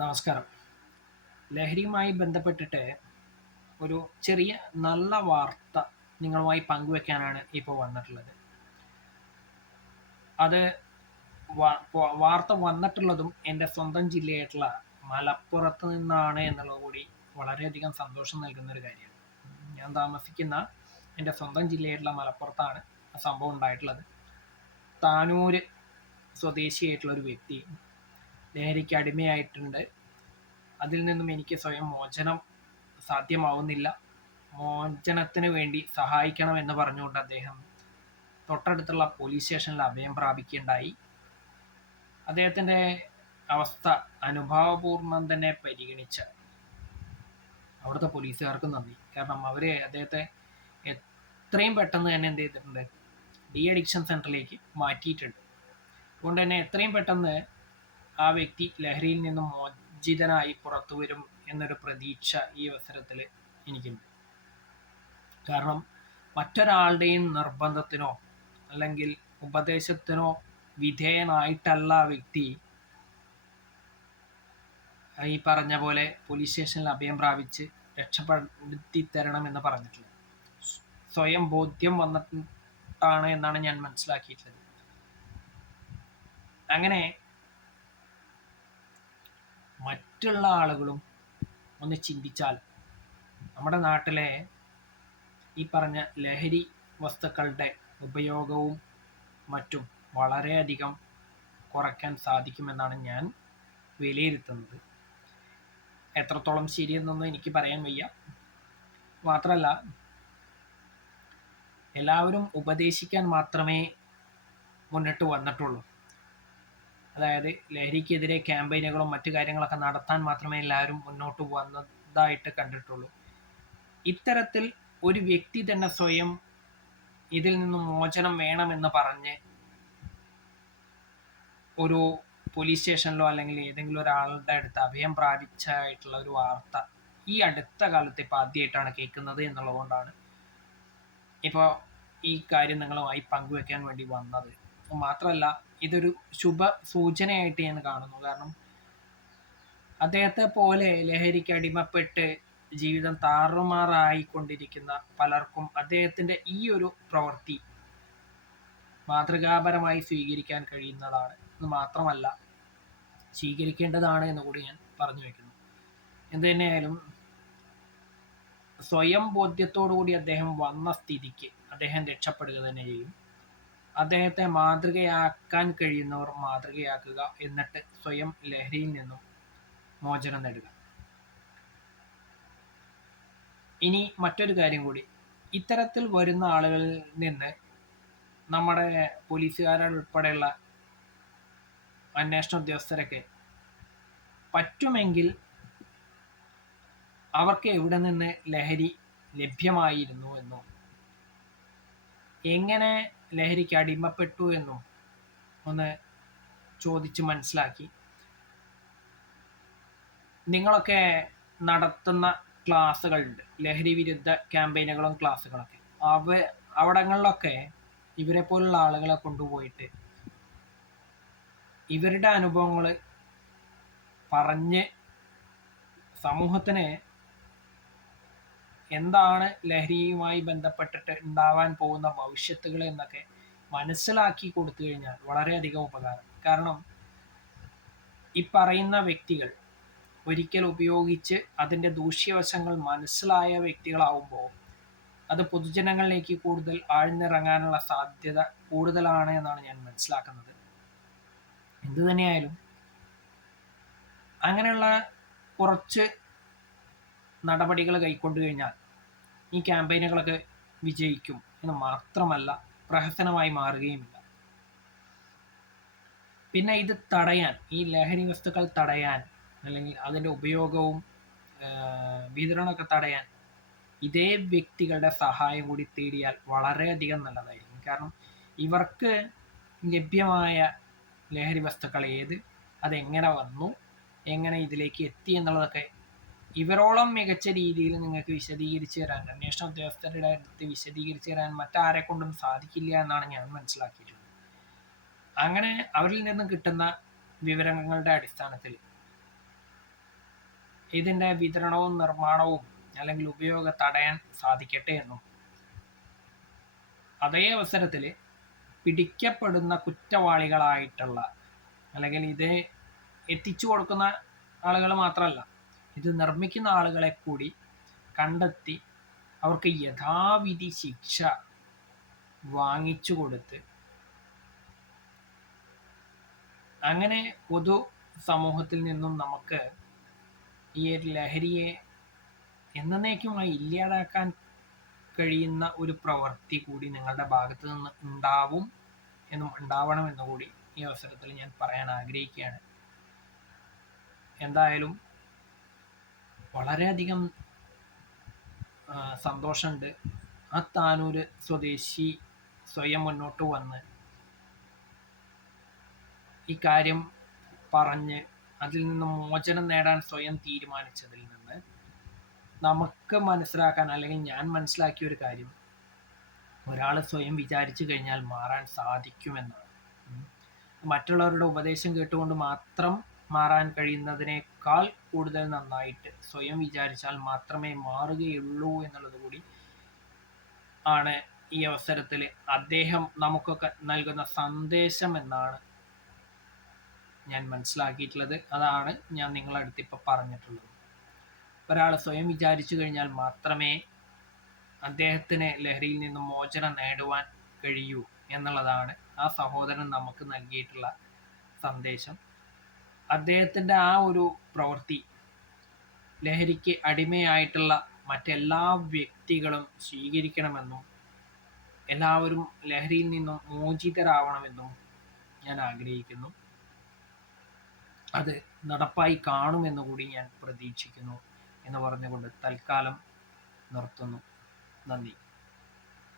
നമസ്കാരം. ലഹരിയുമായി ബന്ധപ്പെട്ടിട്ട് ഒരു ചെറിയ നല്ല വാർത്ത നിങ്ങളുമായി പങ്കുവെക്കാനാണ് ഇപ്പോൾ വന്നിട്ടുള്ളത്. അത് വാർത്ത വന്നിട്ടുള്ളതും എൻ്റെ സ്വന്തം ജില്ലയായിട്ടുള്ള മലപ്പുറത്ത് നിന്നാണ് എന്നുള്ളത് കൂടി വളരെയധികം സന്തോഷം നൽകുന്ന ഒരു കാര്യമാണ്. ഞാൻ താമസിക്കുന്ന എൻ്റെ സ്വന്തം ജില്ലയായിട്ടുള്ള മലപ്പുറത്താണ് ആ സംഭവം ഉണ്ടായിട്ടുള്ളത്. താനൂര് സ്വദേശിയായിട്ടുള്ള ഒരു വ്യക്തി ലഹരിക്ക് അടിമയായിട്ടുണ്ട്. അതിൽ നിന്നും എനിക്ക് സ്വയം മോചനം സാധ്യമാവുന്നില്ല. മോചനത്തിന് വേണ്ടി സഹായിക്കണമെന്ന് പറഞ്ഞുകൊണ്ട് അദ്ദേഹം തൊട്ടടുത്തുള്ള പോലീസ് സ്റ്റേഷനിൽ അഭയം പ്രാപിക്കുകയുണ്ടായി. അദ്ദേഹത്തിൻ്റെ അവസ്ഥ അനുഭാവപൂർവ്വം തന്നെ പരിഗണിച്ച അവിടുത്തെ പോലീസുകാർക്ക് നന്ദി. കാരണം അവർ അദ്ദേഹത്തെ എത്രയും പെട്ടെന്ന് തന്നെ എന്ത് ചെയ്തിട്ടുണ്ട്, ഡി അഡിക്ഷൻ സെൻറ്ററിലേക്ക് മാറ്റിയിട്ടുണ്ട്. അതുകൊണ്ട് തന്നെ എത്രയും പെട്ടെന്ന് ആ വ്യക്തി ലഹരിയിൽ നിന്നും മോചിതനായി പുറത്തു വരും എന്നൊരു പ്രതീക്ഷ ഈ അവസരത്തിൽ എനിക്കുണ്ട്. കാരണം മറ്റൊരാളുടെയും നിർബന്ധത്തിനോ അല്ലെങ്കിൽ ഉപദേശത്തിനോ വിധേയനായിട്ടല്ല ആ വ്യക്തി ഈ പറഞ്ഞ പോലെ പോലീസ് സ്റ്റേഷനിൽ അഭയം പ്രാപിച്ച് രക്ഷപ്പെടുത്തി തരണം എന്ന് പറഞ്ഞിട്ടുള്ളത്. സ്വയം ബോധ്യം വന്നിട്ടാണ് എന്നാണ് ഞാൻ മനസ്സിലാക്കിയിട്ടുള്ളത്. അങ്ങനെ മറ്റുള്ള ആളുകളും ഒന്ന് ചിന്തിച്ചാൽ നമ്മുടെ നാട്ടിലെ ഈ പറഞ്ഞ ലഹരി വസ്തുക്കളുടെ ഉപയോഗവും മറ്റും വളരെയധികം കുറയ്ക്കാൻ സാധിക്കുമെന്നാണ് ഞാൻ വിലയിരുത്തുന്നത്. എത്രത്തോളം ശരിയെന്നൊന്നും എനിക്ക് പറയാൻ വയ്യ. മാത്രമല്ല, എല്ലാവരും ഉപദേശിക്കാൻ മാത്രമേ മുന്നിട്ട് വന്നിട്ടുള്ളൂ. അതായത് ലഹരിക്കെതിരെ ക്യാമ്പയിനുകളും മറ്റു കാര്യങ്ങളൊക്കെ നടത്താൻ മാത്രമേ എല്ലാവരും മുന്നോട്ട് വന്നതായിട്ട് കണ്ടിട്ടുള്ളൂ. ഇത്തരത്തിൽ ഒരു വ്യക്തി തന്നെ സ്വയം ഇതിൽ നിന്നും മോചനം വേണമെന്ന് പറഞ്ഞ് ഒരു പോലീസ് സ്റ്റേഷനിലോ അല്ലെങ്കിൽ ഏതെങ്കിലും ഒരാളുടെ അടുത്ത് അഭയം പ്രാപിച്ചായിട്ടുള്ള ഒരു വാർത്ത ഈ അടുത്ത കാലത്ത് ഇപ്പോൾ ആദ്യമായിട്ടാണ് കേൾക്കുന്നത് എന്നുള്ളതുകൊണ്ടാണ് ഇപ്പോൾ ഈ കാര്യം നിങ്ങളുമായി പങ്കുവെക്കാൻ വേണ്ടി വന്നത്. മാത്രമല്ല, ഇതൊരു ശുഭ സൂചനയായിട്ട് ഞാൻ കാണുന്നു. കാരണം അദ്ദേഹത്തെ പോലെ ലഹരിക്ക് അടിമപ്പെട്ട് ജീവിതം താറുമാറായിക്കൊണ്ടിരിക്കുന്ന പലർക്കും അദ്ദേഹത്തിൻ്റെ ഈ ഒരു പ്രവൃത്തി മാതൃകാപരമായി സ്വീകരിക്കാൻ കഴിയുന്നതാണ്. ഇത് മാത്രമല്ല, സ്വീകരിക്കേണ്ടതാണ് എന്ന് കൂടി ഞാൻ പറഞ്ഞു വയ്ക്കുന്നു. എന്ത് തന്നെയായാലും സ്വയം ബോധ്യത്തോടുകൂടി അദ്ദേഹം വന്ന സ്ഥിതിക്ക് അദ്ദേഹം രക്ഷപ്പെടുക തന്നെ ചെയ്യും. അദ്ദേഹത്തെ മാതൃകയാക്കാൻ കഴിയുന്നവർ മാതൃകയാക്കുക, എന്നിട്ട് സ്വയം ലഹരിയിൽ നിന്നും മോചനം നേടുക. ഇനി മറ്റൊരു കാര്യം കൂടി, ഇത്തരത്തിൽ വരുന്ന ആളുകളിൽ നിന്ന് നമ്മുടെ പോലീസുകാരുൾപ്പെടെയുള്ള അന്വേഷണ ഉദ്യോഗസ്ഥരൊക്കെ പറ്റുമെങ്കിൽ അവർക്ക് എവിടെ നിന്ന് ലഹരി ലഭ്യമായിരുന്നു എന്നും എങ്ങനെ ലഹരിക്ക് അടിമപ്പെട്ടു എന്നും ഒന്ന് ചോദിച്ച് മനസ്സിലാക്കി നിങ്ങളൊക്കെ നടത്തുന്ന ക്ലാസ്സുകളുണ്ട്, ലഹരി വിരുദ്ധ ക്യാമ്പയിനുകളും ക്ലാസ്സുകളൊക്കെ. അവിടങ്ങളിലൊക്കെ ഇവരെ പോലുള്ള ആളുകളെ കൊണ്ടുപോയിട്ട് ഇവരുടെ അനുഭവങ്ങൾ പറഞ്ഞ് സമൂഹത്തിന് എന്താണ് ലഹരിയുമായി ബന്ധപ്പെട്ടിട്ട് ഉണ്ടാവാൻ പോകുന്ന ഭവിഷ്യത്തുകൾ എന്നൊക്കെ മനസ്സിലാക്കി കൊടുത്തു കഴിഞ്ഞാൽ വളരെയധികം ഉപകാരം. കാരണം ഈ പറയുന്ന വ്യക്തികൾ ഒരിക്കൽ ഉപയോഗിച്ച് അതിൻ്റെ ദൂഷ്യവശങ്ങൾ മനസ്സിലായ വ്യക്തികളാവുമ്പോൾ അത് പൊതുജനങ്ങളിലേക്ക് കൂടുതൽ ആഴ്ന്നിറങ്ങാനുള്ള സാധ്യത കൂടുതലാണ് എന്നാണ് ഞാൻ മനസ്സിലാക്കുന്നത്. എന്തു തന്നെയായാലും അങ്ങനെയുള്ള കുറച്ച് നടപടികൾ കൈക്കൊണ്ടു കഴിഞ്ഞാൽ ഈ ക്യാമ്പയിനുകളൊക്കെ വിജയിക്കും എന്ന് മാത്രമല്ല, പ്രഹസനമായി മാറുകയുമില്ല. പിന്നെ ഇത് തടയാൻ, ഈ ലഹരി വസ്തുക്കൾ തടയാൻ അല്ലെങ്കിൽ അതിൻ്റെ ഉപയോഗവും വിതരണമൊക്കെ തടയാൻ ഇതേ വ്യക്തികളുടെ സഹായം കൂടി തേടിയാൽ വളരെയധികം നല്ലതായിരിക്കും. കാരണം ഇവർക്ക് ലഭ്യമായ ലഹരി വസ്തുക്കൾ അതെങ്ങനെ വന്നു, എങ്ങനെ ഇതിലേക്ക് എത്തി എന്നുള്ളതൊക്കെ ഇവരോളം മികച്ച രീതിയിൽ നിങ്ങൾക്ക് വിശദീകരിച്ച് തരാൻ, അന്വേഷണ ഉദ്യോഗസ്ഥരുടെ അടുത്ത് വിശദീകരിച്ച് തരാൻ മറ്റാരെ കൊണ്ടും സാധിക്കില്ല എന്നാണ് ഞാൻ മനസ്സിലാക്കിയിട്ടുള്ളത്. അങ്ങനെ അവരിൽ നിന്നും കിട്ടുന്ന വിവരങ്ങളുടെ അടിസ്ഥാനത്തിൽ ഇതിൻ്റെ വിതരണവും നിർമ്മാണവും അല്ലെങ്കിൽ ഉപയോഗം തടയാൻ സാധിക്കട്ടെ എന്നും, അതേ അവസരത്തിൽ പിടിക്കപ്പെടുന്ന കുറ്റവാളികളായിട്ടുള്ള അല്ലെങ്കിൽ ഇത് എത്തിച്ചു കൊടുക്കുന്ന ആളുകൾ മാത്രമല്ല, ഇത് നിർമ്മിക്കുന്ന ആളുകളെ കൂടി കണ്ടെത്തി അവർക്ക് യഥാവിധി ശിക്ഷ വാങ്ങിച്ചു കൊടുത്ത് അങ്ങനെ പൊതു സമൂഹത്തിൽ നിന്നും നമുക്ക് ഈ ഒരു ലഹരിയെ എന്നേക്കുമായി ഇല്ലാതാക്കാൻ കഴിയുന്ന ഒരു പ്രവൃത്തി കൂടി നിങ്ങളുടെ ഭാഗത്ത് നിന്ന് ഉണ്ടാവണമെന്നും കൂടി ഈ അവസരത്തിൽ ഞാൻ പറയാൻ ആഗ്രഹിക്കുകയാണ്. എന്തായാലും വളരെയധികം സന്തോഷമുണ്ട് ആ താനൂര് സ്വദേശി സ്വയം മുന്നോട്ട് വന്ന് ഈ കാര്യം പറഞ്ഞ് അതിൽ നിന്ന് മോചനം നേടാൻ സ്വയം തീരുമാനിച്ചതിൽ നിന്ന് നമുക്ക് മനസ്സിലാക്കാൻ, അല്ലെങ്കിൽ ഞാൻ മനസ്സിലാക്കിയ ഒരു കാര്യം, ഒരാൾ സ്വയം വിചാരിച്ചു കഴിഞ്ഞാൽ മാറാൻ സാധിക്കുമെന്നാണ്. മറ്റുള്ളവരുടെ ഉപദേശം കേട്ടുകൊണ്ട് മാത്രം മാറാൻ കഴിയുന്നതിനേക്കാൾ കൂടുതൽ നന്നായിട്ട് സ്വയം വിചാരിച്ചാൽ മാത്രമേ മാറുകയുള്ളൂ എന്നുള്ളത് കൂടി ആണ് ഈ അവസരത്തിൽ അദ്ദേഹം നമുക്കൊക്കെ നൽകുന്ന സന്ദേശം എന്നാണ് ഞാൻ മനസ്സിലാക്കിയിട്ടുള്ളത്. അതാണ് ഞാൻ നിങ്ങളുടെ അടുത്ത് ഇപ്പോൾ പറഞ്ഞിട്ടുള്ളത്. ഒരാൾ സ്വയം വിചാരിച്ചു കഴിഞ്ഞാൽ മാത്രമേ അദ്ദേഹത്തിന് ലഹരിയിൽ നിന്നും മോചനം നേടുവാൻ കഴിയൂ എന്നുള്ളതാണ് ആ സഹോദരൻ നമുക്ക് നൽകിയിട്ടുള്ള സന്ദേശം. അദ്ദേഹത്തിൻ്റെ ആ ഒരു പ്രവൃത്തി ലഹരിക്ക് അടിമയായിട്ടുള്ള മറ്റെല്ലാ വ്യക്തികളും സ്വീകരിക്കണമെന്നും എല്ലാവരും ലഹരിയിൽ നിന്നും മോചിതരാവണമെന്നും ഞാൻ ആഗ്രഹിക്കുന്നു. അത് നടപ്പായി കാണുമെന്ന് കൂടി ഞാൻ പ്രതീക്ഷിക്കുന്നു എന്ന് പറഞ്ഞുകൊണ്ട് തൽക്കാലം നിർത്തുന്നു. നന്ദി.